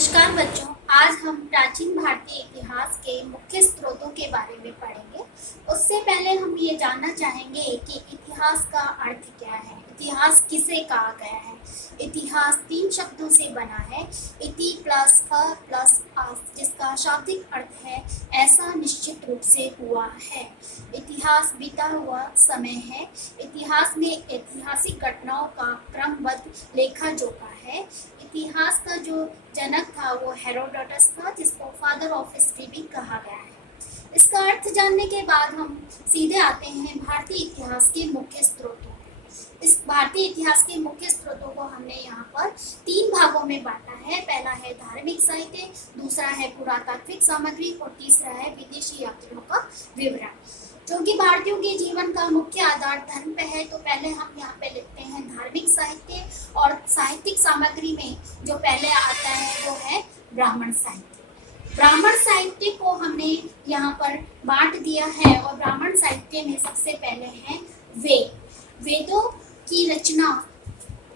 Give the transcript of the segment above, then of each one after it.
नमस्कार बच्चों, आज हम प्राचीन भारतीय इतिहास के मुख्य स्रोतों के बारे में पढ़ेंगे। उससे पहले हम ये जानना चाहेंगे कि इतिहास का अर्थ क्या है, इतिहास किसे कहा गया है। इतिहास 3 शब्दों से बना है, इति प्लस ह प्लस आस, जिसका शाब्दिक अर्थ है ऐसा निश्चित रूप से हुआ है। इतिहास बीता हुआ समय है। इतिहास में ऐतिहासिक घटनाओं का क्रमबद्ध लेखा जोखा है। इतिहास का जो जनक था वो हेरोडोटस था, जिसको फादर ऑफ हिस्ट्री भी कहा गया है। इसका अर्थ जानने के बाद हम सीधे आते हैं भारतीय इतिहास के मुख्य स्रोतों पे। इस भारतीय इतिहास के मुख्य स्रोतों को हमने यहाँ पर 3 भागों में बांटा है। पहला है धार्मिक साहित्य, दूसरा है पुरातात्विक सामग्री और तीसरा है विदेशी यात्रियों का विवरण। क्योंकि भारतीयों के जीवन का मुख्य आधार धर्म पे है, तो पहले हम यहाँ पे लिखते हैं धार्मिक साहित्य, और साहित्यिक सामग्री में जो पहले आता है वो है ब्राह्मण साहित्य। ब्राह्मण साहित्य को हमने यहाँ पर बांट दिया है, और ब्राह्मण साहित्य में सबसे पहले है वेद। वेदों की रचना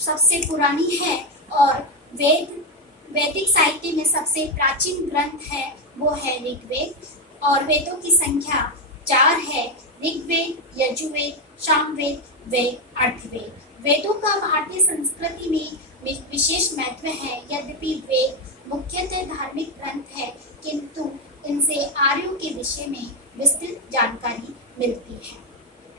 सबसे पुरानी है, और वैदिक साहित्य में सबसे प्राचीन ग्रंथ है वो है ऋग्वेद, और वेदों की संख्या 4 है। ऋग्वेद, यजुर्वेद, सामवेद, वेद, अर्थवेद। वेदों का भारतीय संस्कृति में विशेष महत्व है। यद्यपि वेद मुख्यतः धार्मिक ग्रंथ है, किंतु इनसे आर्यों के विषय में विस्तृत जानकारी मिलती है।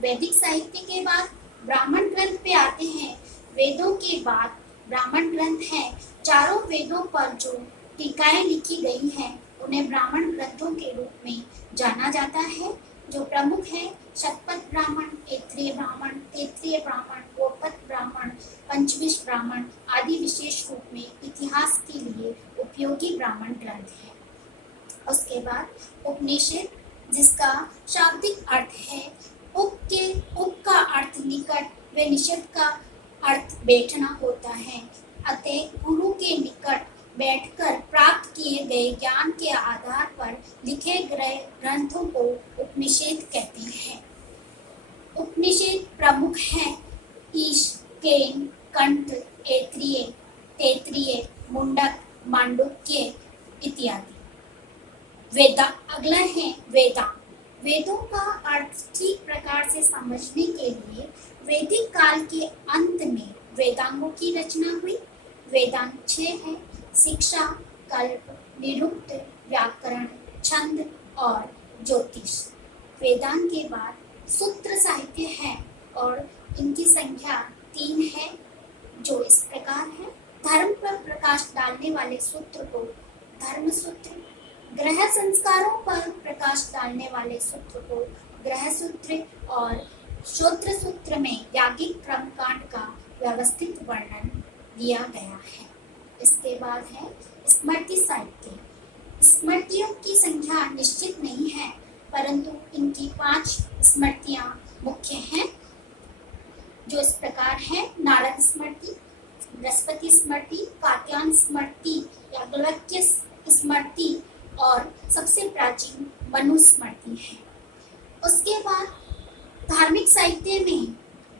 वैदिक साहित्य के बाद ब्राह्मण ग्रंथ पे आते हैं। वेदों के बाद ब्राह्मण ग्रंथ हैं। चारों वेदों पर जो टीकाएं लिखी गई हैं उन्हें ब्राह्मण ग्रंथों के रूप में जाना जाता है। जो प्रमुख है शतपथ ब्राह्मण, ऐत्रेय ब्राह्मण, तैत्तिरीय ब्राह्मण, गोपथ ब्राह्मण, पंचविश ब्राह्मण आदि विशेष रूप में इतिहास के लिए उपयोगी ब्राह्मण ग्रंथ है। उसके बाद उपनिषद, जिसका शाब्दिक अर्थ है उप का अर्थ निकट व निषद का अर्थ बैठना होता है। अतः गुरु के निकट बैठकर प्राप्त किए गए ज्ञान के आधार पर लिखे गए ग्रंथों को उपनिषद कहते हैं। उपनिषद प्रमुख हैं ईश, केन, कंठ, ऐत्रेय, तैत्तिरीय, मुंडक, मांडुक्य इत्यादि। अगला है वेदांग। वेदों का अर्थ ठीक प्रकार से समझने के लिए वैदिक काल के अंत में वेदांगों की रचना हुई। वेदांग 6 है: शिक्षा, कल्प, निरुक्त, व्याकरण, छंद और ज्योतिष। वेदांग के बाद सूत्र साहित्य है, और इनकी संख्या 3 है, जो इस प्रकार है। धर्म पर प्रकाश डालने वाले सूत्र को धर्म सूत्र, ग्रह संस्कारों पर प्रकाश डालने वाले सूत्र को ग्रह सूत्र, और श्रोत्र सूत्र में याज्ञिक कर्मकांड का व्यवस्थित वर्णन दिया गया है। इसके बाद है स्मृति साहित्य। स्मृतियों की संख्या निश्चित नहीं है, परंतु इनकी 5 स्मृतियां मुख्य हैं, जो इस प्रकार है: नारद स्मृति, बृहस्पति स्मृति, कात्यायन स्मृति, याज्ञवल्क्य स्मृति और सबसे प्राचीन मनु स्मृति है। उसके बाद धार्मिक साहित्य में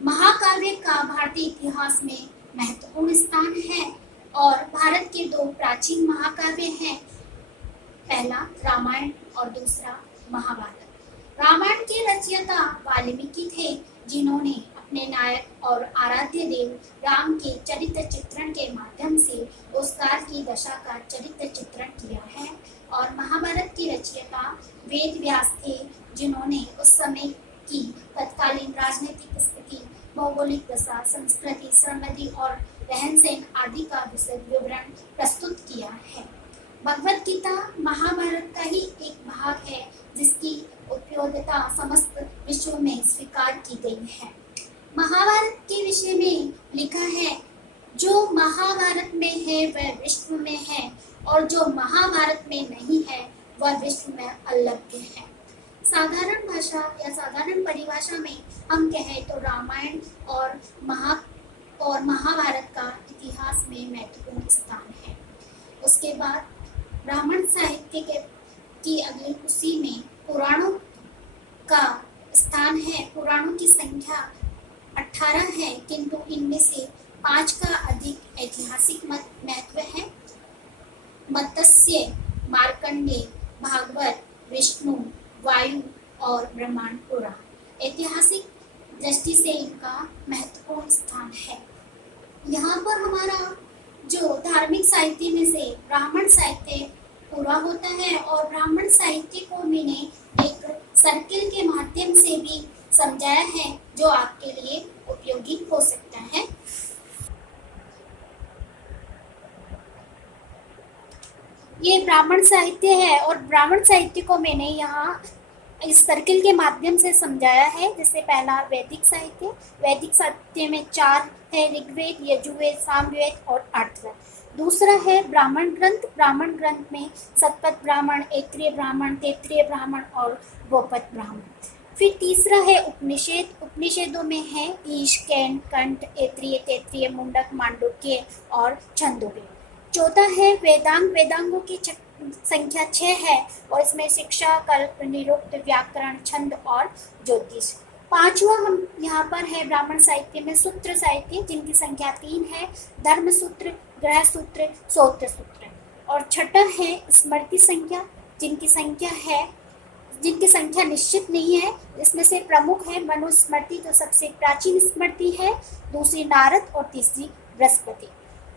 महाकाव्य का भारतीय इतिहास में महत्वपूर्ण स्थान है, और भारत के 2 प्राचीन महाकाव्य हैं, पहला रामायण और दूसरा महाभारत। रामायण के रचयिता वाल्मीकि थे, जिन्होंने अपने नायक और आराध्य देव राम के चरित्र चित्रण के माध्यम से उस काल की दशा का चरित्र चित्रण किया है। और महाभारत की रचयिता वेद व्यास थे, जिन्होंने उस समय की तत्कालीन राजनीतिक स्थिति, भौगोलिक दशा, संस्कृति, समृद्धि और रहन सहन आदि का विशद विवरण प्रस्तुत किया है। भगवत गीता महाभारत का ही एक भाग है, जिसकी उपयोगिता समस्त विश्व में स्वीकार की गई है। महाभारत के विषय में लिखा है, जो महाभारत में है वह विश्व में है, और जो महाभारत में नहीं है वह विश्व में अलग है। साधारण भाषा या साधारण परिभाषा में हम कहें तो रामायण और महाभारत का इतिहास में महत्वपूर्ण स्थान है। उसके बाद ब्राह्मण साहित्य की अगली उसी में पुराणों का स्थान है। पुराणों की संख्या 18 है, किंतु इनमें से 5 का अधिक ऐतिहासिक महत्व है। मत्स्य, मार्कंडेय, भागवत, विष्णु, वायु और ब्रह्मांड पुराण। ऐतिहासिक दृष्टि से इनका महत्वपूर्ण स्थान है। यहाँ पर हमारा जो धार्मिक साहित्य में से ब्राह्मण साहित्य पूरा होता है, और ब्राह्मण साहित्य को मैंने एक सर्किल के माध्यम से भी समझाया है जो आपके लिए उपयोगी हो सकता है। ये ब्राह्मण साहित्य है, और ब्राह्मण साहित्य को मैंने यहाँ इस सर्किल के माध्यम से समझाया है। जैसे पहला वैदिक साहित्य, वैदिक साहित्य में 4 है, ऋग्वेद, यजुर्वेद, सामवेद और अथर्ववेद। दूसरा है ब्राह्मण ग्रंथ, ब्राह्मण ग्रंथ में सतपथ ब्राह्मण, ऐत्रेय ब्राह्मण, तैत्तिरीय ब्राह्मण और गोपथ ब्राह्मण। फिर तीसरा है उपनिषद, उपनिषदों में है ईश, कैन, कंठ, ऐत्रेय, तैत्तिरीय, मुंडक, मांडुक्य और छंदोवेद। चौथा है वेदांग, वेदांगों की संख्या 6 है, और इसमें शिक्षा, कल्प, निरुक्त, व्याकरण, छंद और ज्योतिष। पांचवा हम यहाँ पर है ब्राह्मण साहित्य में सूत्र साहित्य, जिनकी संख्या 3 है, धर्म सूत्र, ग्रह सूत्र, सौत्र सूत्र। और छठा है स्मृति संख्या, जिनकी संख्या निश्चित नहीं है। इसमें से प्रमुख है मनुस्मृति, जो सबसे प्राचीन स्मृति है, दूसरी नारद और तीसरी बृहस्पति।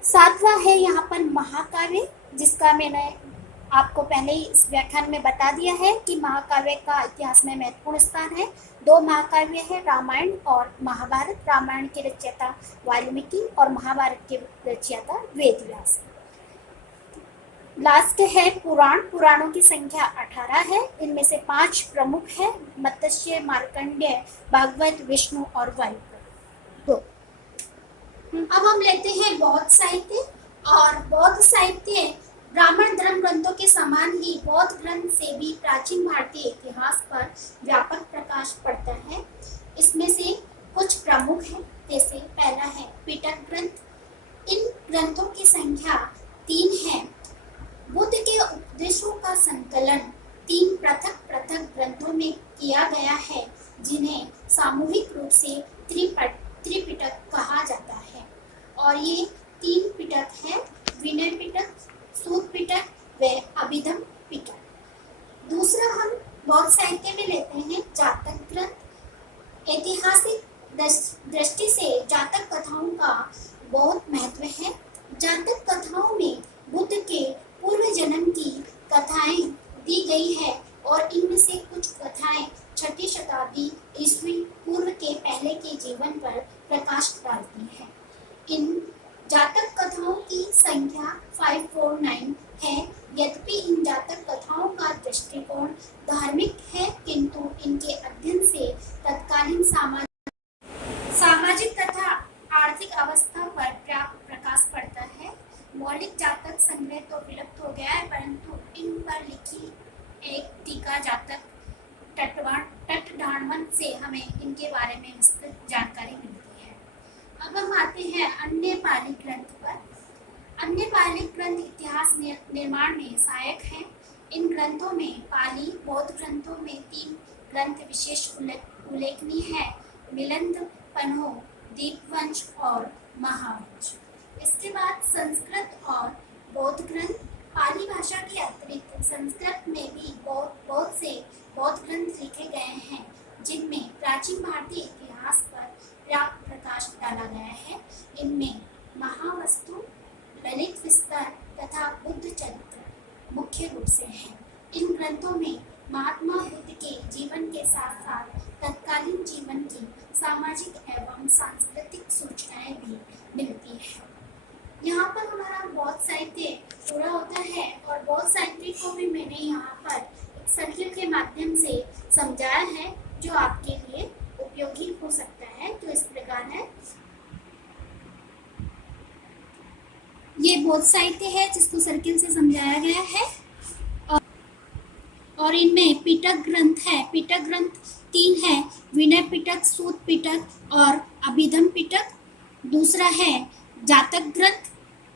सातवां है यहाँ पर महाकाव्य, जिसका मैंने आपको पहले ही इस व्याख्यान में बता दिया है कि महाकाव्य का इतिहास में महत्वपूर्ण स्थान है। 2 महाकाव्य है, रामायण और महाभारत। रामायण के रचयिता वाल्मीकि और महाभारत के रचयिता वेदव्यास। लास्ट है पुराण, पुराणों की संख्या 18 है, इनमें से 5 प्रमुख है, मत्स्य, मार्कंडेय, भागवत, विष्णु और वायु। अब हम लेते हैं बौद्ध साहित्य। और बौद्ध साहित्य ब्राह्मण धर्म ग्रंथों के समान ही बौद्ध ग्रंथ से भी प्राचीन भारतीय इतिहास पर व्यापक प्रकाश पड़ता है। इसमें से कुछ प्रमुख हैं, जैसे पहला है पिटक ग्रंथ। इन ग्रंथों की संख्या 3 है। बुद्ध के उपदेशों का संकलन 3 पृथक पृथक ग्रंथों में किया गया है, जिन्हें सामूहिक रूप से त्रिपिटक कहा जाता है। और ये 3 पिटक है, विनय पिटक, सूत पिटक व अभिधम पिटक। दूसरा हम बौद्ध साहित्य में लेते हैं जातक ग्रंथ। ऐतिहासिक दृष्टि से जातक कथाओं का बहुत महत्व है। जातक कथाओं में बुद्ध के पूर्व जन्म की कथाएं दी गई है, और इनमें से कुछ कथाएं 6ठी शताब्दी ईस्वी पूर्व के पहले के जीवन पर प्रकाश डालती हैं। इन जातक कथाओं की संख्या 549 है। यद्यपि इन जातक कथाओं का दृष्टिकोण धार्मिक है, किंतु इनके अध्ययन से तत्कालीन सामाजिक तथा आर्थिक अवस्था पर प्रकाश पड़ता है। मौलिक जातक संग्रह तो विलुप्त हो गया है, परंतु इन पर लिखी एक टीका जातक तटढाणवन से हमें इनके बारे में विस्तृत जानकारी मिलती है। अब हम आते हैं अन्य पाली ग्रंथ पर। अन्य पाली ग्रंथ इतिहास निर्माण में सहायक हैं। इन ग्रंथों में पाली बौद्ध ग्रंथों में 3 ग्रंथ विशेष उल्लेखनीय है, मिलिंद, पन्हो, दीपवंश और महावंश। इसके बाद संस्कृत और बौद्ध ग्रंथ। पाली भाषा के अतिरिक्त संस्कृत में भी बहुत से बौद्ध ग्रंथ लिखे गए हैं, जिनमें प्राचीन भारतीय इतिहास पर पर्याप्त प्रकाश डाला गया है। इनमें महावस्तु, ललित विस्तर तथा बुद्ध चरित्र मुख्य रूप से हैं। इन ग्रंथों में महात्मा बुद्ध के जीवन के साथ साथ तत्कालीन जीवन की सामाजिक एवं सांस्कृतिक सूचनाएं भी मिलती हैं। यहाँ पर हमारा बौद्ध साहित्य पूरा होता है, और बौद्ध साहित्य को भी मैंने यहाँ पर एक सर्किल के माध्यम से समझाया है, जो आपके लिए उपयोगी हो सकता है। तो इस प्रकार है, ये बौद्ध साहित्य है जिसको सर्किल से समझाया गया है। और इनमें पिटक ग्रंथ है। पिटक ग्रंथ 3 है, विनय पिटक, सूत पिटक और अभिधम पिटक। दूसरा है जातक ग्रंथ।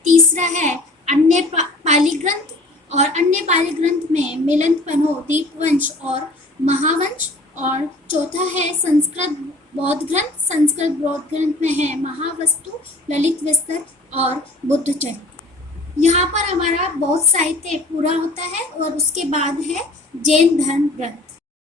तीसरा है अन्य पाली ग्रंथ, और अन्य पाली ग्रंथ में मिलिंद, पन्हो, दीपवंश और महावंश। और चौथा है संस्कृत बौद्ध ग्रंथ। संस्कृत बौद्ध ग्रंथ में है महावस्तु, ललित विस्तर और बुद्ध चरित्र। यहाँ पर हमारा बौद्ध साहित्य पूरा होता है और उसके बाद है जैन धर्म ग्रंथ।